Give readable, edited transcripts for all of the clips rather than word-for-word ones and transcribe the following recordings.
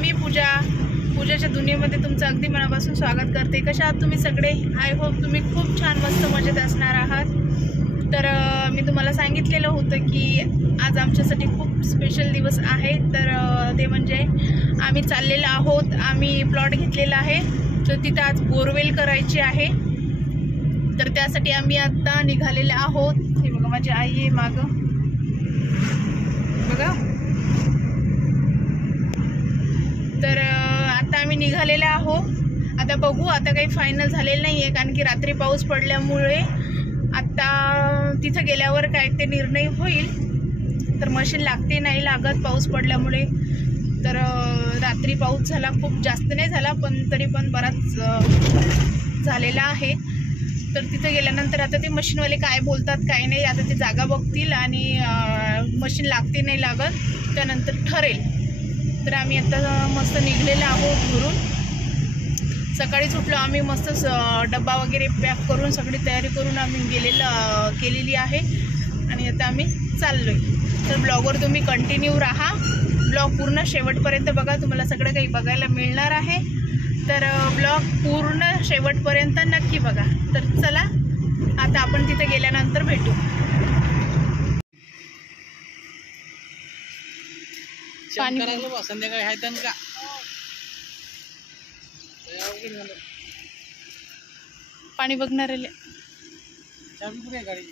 मी पूजाच्या दुनियेमध्ये तुमचं अगदी मनापासून स्वागत करते। कशा आहात तुम्ही सगळे? आय होप तुम्ही खूप छान मस्त मजेत असणार आहात। तर मी तुम्हाला सांगितलेलं होतं की आज आमच्यासाठी खूप स्पेशल दिवस आहे। तर ते म्हणजे आम्ही चाललेलो आहोत, आम्ही प्लॉट घेतलेला आहे, तर तिथं आज बोरवेल करायची आहे। तर त्यासाठी आम्ही आता निघालेले आहोत। हे बघा माझी आई आहे मागं, बघा। तर आता आम्ही निघालेले आहोत। आता बघू, आता काही फायनल झालेलं नाही आहे, कारण की रात्री पाऊस पडल्यामुळे आता तिथं गेल्यावर काय ते निर्णय होईल। तर मशीन लागते नाही लागत पाऊस पडल्यामुळे। तर रात्री पाऊस झाला, खूप जास्त नाही झाला पण तरी पण बराच झालेला आहे। तर तिथं गेल्यानंतर आता ते मशीनवाले काय बोलतात काय नाही, आता ते जागा बघतील आणि मशीन लागते नाही लागत त्यानंतर ठरेल। तर आम्ही आता मस्त निघलेलो आहोत घरून। सकाळीच उठलो आम्ही, मस्त डब्बा वगैरे पॅक करून सगळी तयारी करून आम्ही केलेली आहे आणि आता आम्ही चाललोय। तर ब्लॉगवर तुम्ही कंटिन्यू राहा, ब्लॉग पूर्ण शेवटपर्यंत बघा, तुम्हाला सगळं काही बघायला मिळणार आहे। तर ब्लॉग पूर्ण शेवटपर्यंत नक्की बघा। तर चला आता आपण तिथे गेल्यानंतर भेटू। पाणी संध्याकाळी आहे का? पाणी बघणार आहे गाडी।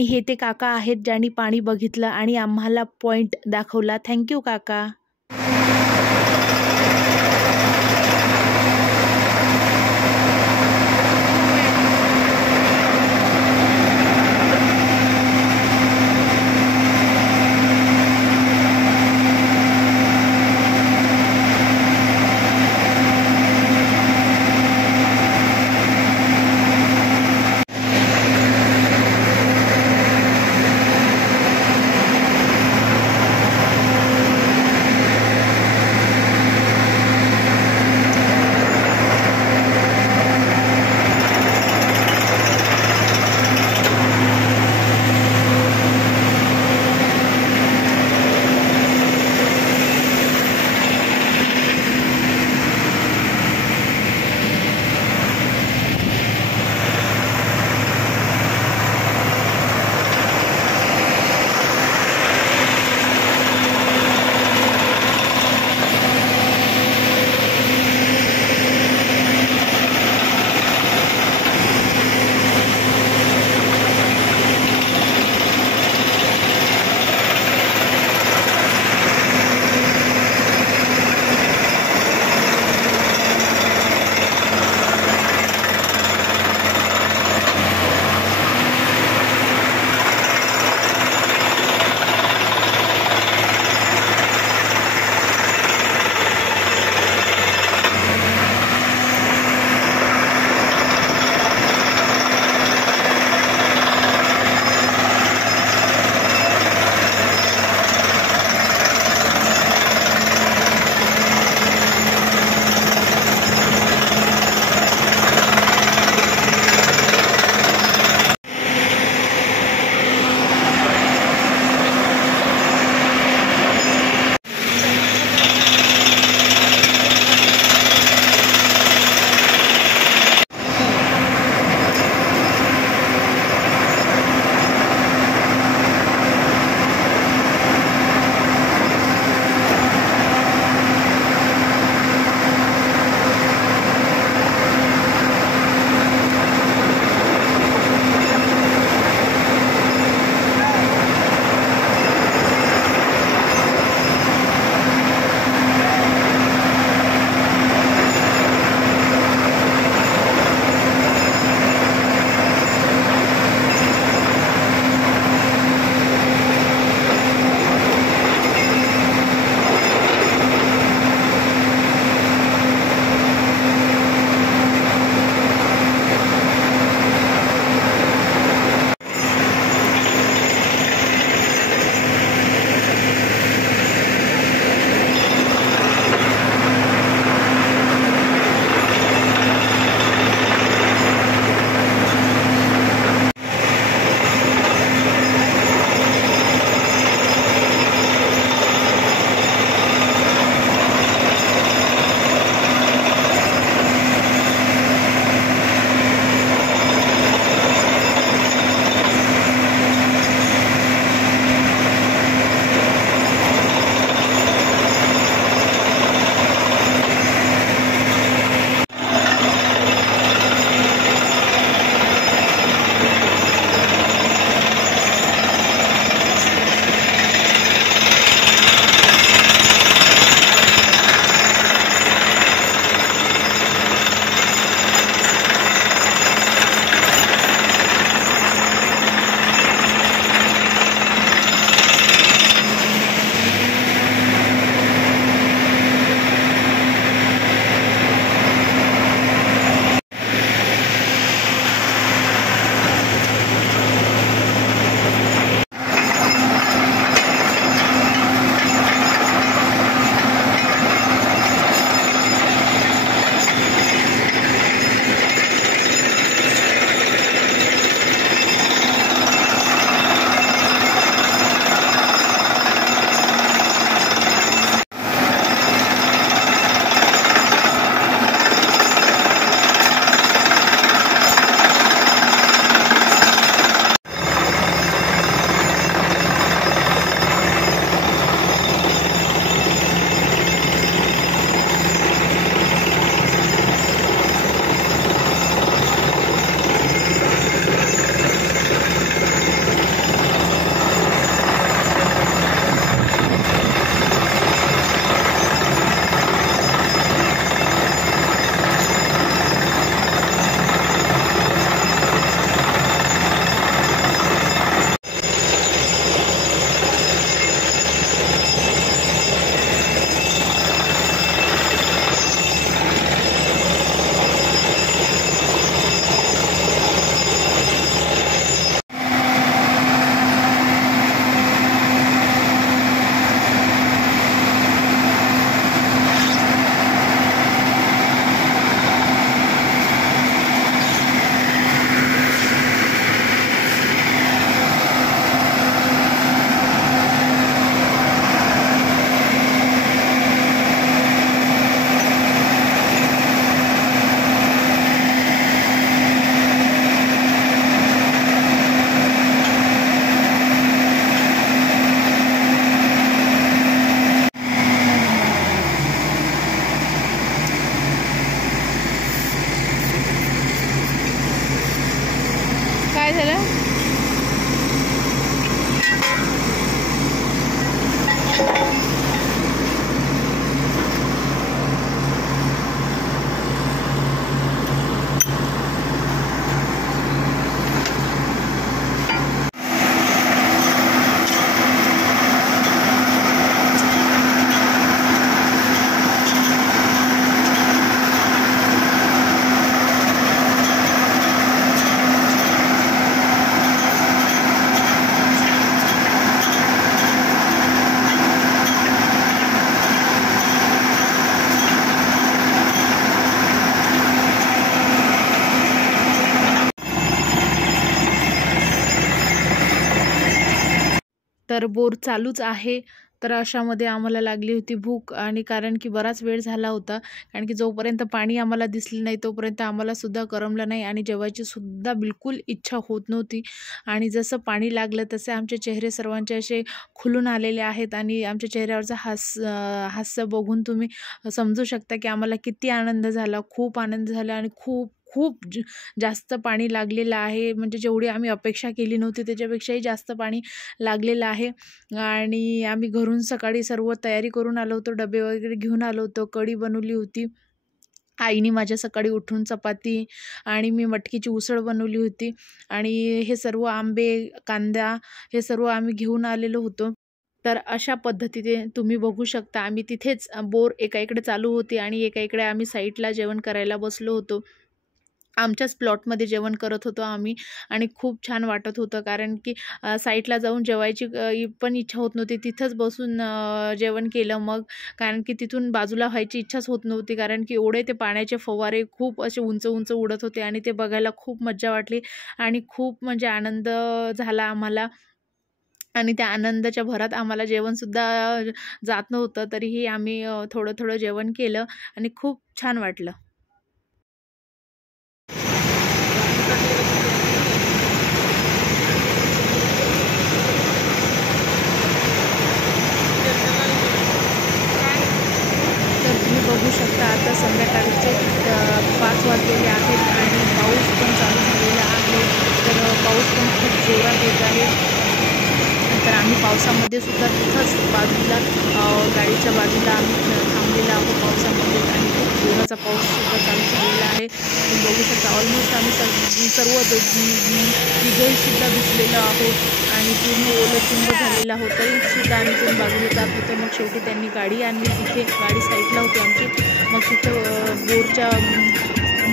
आणि हे ते काका आहेत ज्यांनी पाणी बघितलं आणि आम्हाला पॉईंट दाखवला. थँक्यू काका. काय झालं? तर बोर चालूच आहे. तर अशामध्ये आम्हाला लागली होती भूक आणि कारण की बराच वेळ झाला होता. कारण की जोपर्यंत पाणी आम्हाला दिसलं नाही तोपर्यंत आम्हाला सुद्धा करमलं नाही आणि जेवायची सुद्धा बिलकुल इच्छा होत नव्हती. आणि जसं पाणी लागलं तसे आमचे चेहरे सर्वांचे असे खुलून आलेले आहेत आणि आमच्या चेहऱ्यावरचं हास्य बघून तुम्ही समजू शकता की आम्हाला किती आनंद झाला. खूप आनंद झाला आणि खूप खूप जास्त पाणी लागलेलं आहे. म्हणजे जेवढी आम्ही अपेक्षा केली नव्हती त्याच्यापेक्षाही जास्त पाणी लागलेलं आहे. आणि आम्ही घरून सकाळी सर्व तयारी करून आलो होतो. डबे वगैरे घेऊन आलो होतो. कढी बनवली होती. आईने माझ्या सकाळी उठून चपाती आणि मी मटकीची उसळ बनवली होती. आणि हे सर्व आंबे, कांदा हे सर्व आम्ही घेऊन आलेलो होतो. तर अशा पद्धतीने तुम्ही बघू शकता आम्ही तिथेच बोर एका इकडे चालू होती आणि एका इकडे आम्ही साईडला जेवण करायला बसलो होतो. आमच्याच प्लॉटमध्ये जेवण करत होतो आम्ही आणि खूप छान वाटत होतं. कारण की साईडला जाऊन जेवायची पण इच्छा होत नव्हती. तिथंच बसून जेवण केलं मग. कारण की तिथून बाजूला व्हायची इच्छाच होत नव्हती. कारण की एवढे ते पाण्याचे फवारे खूप असे उंच उंच उडत होते आणि ते बघायला खूप मज्जा वाटली आणि खूप म्हणजे आनंद झाला आम्हाला. आणि त्या आनंदाच्या भरात आम्हाला जेवणसुद्धा जात नव्हतं. तरीही आम्ही थोडं थोडं जेवण केलं आणि खूप छान वाटलं. तर तुम्ही बघू शकता आता संध्याकाळचे 5 वाजलेले आहेत आणि पाऊस पण चालू झालेला आहे. तर पाऊस पण खूप जोरात येत आहे. तर आम्ही पावसामध्ये सुद्धा तिथंच बाजूला गाडीच्या बाजूला आम्ही थांबलेलो आहोत पावसामध्ये आणि खूप जोराचा पाऊस सुद्धा चालू झालेला आहे. तुम्ही बघू शकता ऑलमोस्ट आम्ही सर्व तिघंहीसुद्धा भिजलेलो आहोत आणि पूर्ण ओलं चिंब झालेलं आहोत. तरीसुद्धा आम्ही तिथून बाजूला जात होतो. मग शेवटी त्यांनी गाडी आणली. तिथे गाडी साईडला होती आमची. मग तिथं बोरच्या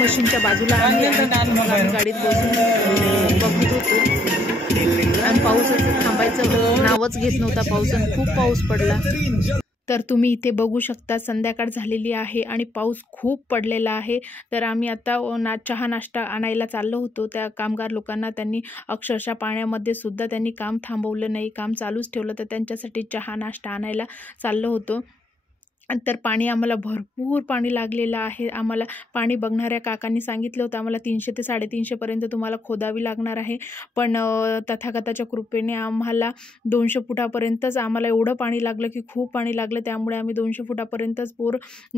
मशीनच्या बाजूला आणली आणि मग आम्ही गाडीत बसून बघत होतो. आणि पाऊसाचं थांबायचं नावच घेत नव्हता पाऊस आणि खूप पाऊस पडला. तर तुम्ही इथे बघू शकता संध्याकाळ झालेली आहे आणि पाऊस खूप पडलेला आहे. तर आम्ही आता चहा नाश्ता आणायला चाललो होतो. त्या कामगार लोकांना त्यांनी अक्षरशः पाण्यामध्ये सुद्धा त्यांनी काम थांबवलं नाही, काम चालूच ठेवलं. तर त्यांच्यासाठी चहा नाश्ता आणायला चाललो होतो. तर पाणी आम्हाला भरपूर पाणी लागलेलं आहे. आम्हाला पाणी बघणाऱ्या काकांनी सांगितलं होतं आम्हाला 300 ते 350 पर्यंत तुम्हाला खोदावी लागणार आहे. पण तथागताच्या कृपेने आम्हाला 200 फुटापर्यंतच आम्हाला एवढं पाणी लागलं की खूप पाणी लागलं. त्यामुळे आम्ही 200 फुटापर्यंतच बोर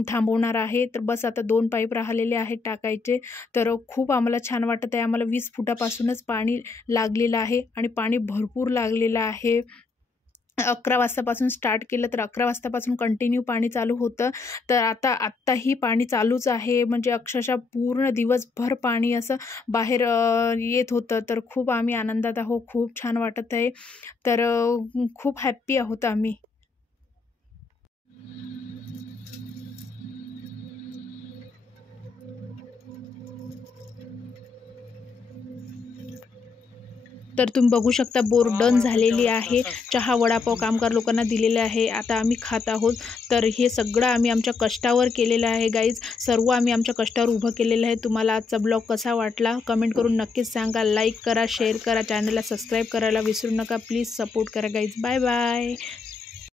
थांबवणार आहे. तर बस आता 2 पाईप राहिलेले आहेत टाकायचे. तर खूप आम्हाला छान वाटत आहे. आम्हाला 20 फुटापासूनच पाणी लागलेलं आहे आणि पाणी भरपूर लागलेलं आहे. 11 वाजतापासून स्टार्ट केलं तर 11 वाजतापासून कंटिन्यू पाणी चालू होतं. तर आत्ताही पाणी चालूच आहे. म्हणजे अक्षरशः पूर्ण दिवसभर पाणी असं बाहेर येत होतं. तर खूप आम्ही आनंदात आहोत. खूप छान वाटत आहे. तर खूप हॅप्पी आहोत आम्ही. तर तुम्ही बघू शकता बोर डन झालेली आहे. चहा वडापाव कामगार लोकांना दिलेले आहे. आता आम्ही खात आहोत. तर हे सगळं आम्ही आमच्या कष्टावर केलेलं आहे गाईज. सर्व आम्ही आमच्या कष्टावर उभं केलेलं आहे. तुम्हाला आजचा ब्लॉग कसा वाटला कमेंट करून नक्कीच सांगा. लाईक करा, शेअर करा, चॅनलला सबस्क्राईब करायला विसरू नका. प्लीज सपोर्ट करा गाईज. Bye bye.